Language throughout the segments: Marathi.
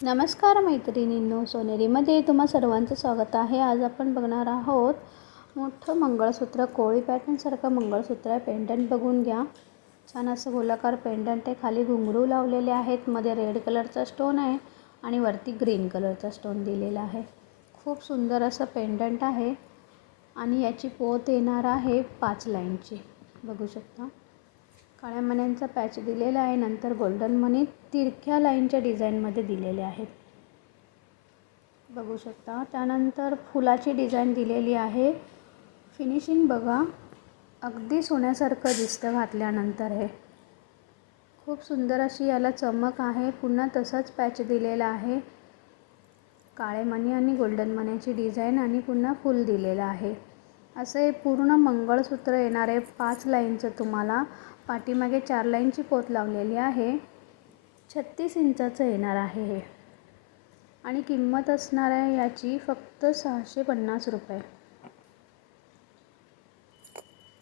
नमस्कार मैत्रिणींनो, सोनेरीमध्ये तुम्हा सर्वांचं स्वागत आहे। आज आपण बघणार आहोत मोठं मंगळसूत्र, कोळी पॅटर्नसारखं मंगळसूत्र आहे। पेंडंट बघून घ्या, छान असं गोलाकार पेंडंट आहे। खाली घुंगरू लावलेले आहेत, मध्ये रेड कलरचा स्टोन आहे आणि वरती ग्रीन कलरचा स्टोन दिलेला आहे। खूप सुंदर असं पेंडंट आहे आणि याची पोत येणार आहे 5 लाईनची, बघू शकता। काळ्या मण्यांचा पॅच दिलेला आहे, नंतर गोल्डन मणी तिरक्या लाईनच्या डिझाईनमध्ये दिलेले आहेत, बघू शकता। त्यानंतर फुलाची डिझाईन दिलेली आहे। फिनिशिंग बघा, अगदी सोन्यासारखं दिसतं घातल्यानंतर। हे खूप सुंदर अशी याला चमक आहे। पुन्हा तसाच पॅच दिलेला आहे, काळे मणी आणि गोल्डन मण्याची डिझाईन आणि पुन्हा फूल दिलेलं आहे। असे पूर्ण मंगळसूत्र येणार आहे 5 लाईनचं तुम्हाला। पाठीमागे 4 लाईनची पोत लावलेली आहे। 36 इंचाचं येणार आहे हे आणि किंमत असणार आहे याची फक्त 650 रुपये।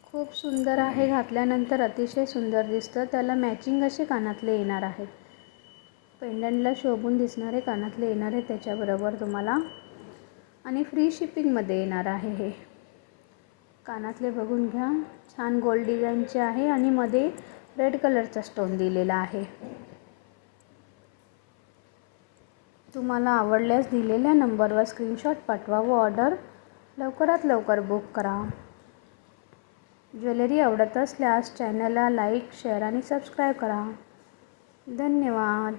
खूप सुंदर आहे, घातल्यानंतर अतिशय सुंदर दिसतं। त्याला मॅचिंग असे कानातले येणार आहेत, पेंडंटला शोभून दिसणारे कानातले येणार आहेत त्याच्याबरोबर तुम्हाला, आणि फ्री शिपिंगमध्ये येणार आहे। हे कानातले बघून घ्या, छान गोल्ड डिझाईनचे आहे आणि मध्ये रेड कलरचा स्टोन दिलेला आहे। तुम्हाला आवडल्यास दिलेल्या नंबरवर स्क्रीनशॉट पाठवा व ऑर्डर लवकरात लवकर बुक करा। ज्वेलरी आवडत असल्यास चॅनलला लाईक, शेअर आणि सबस्क्राईब करा। धन्यवाद।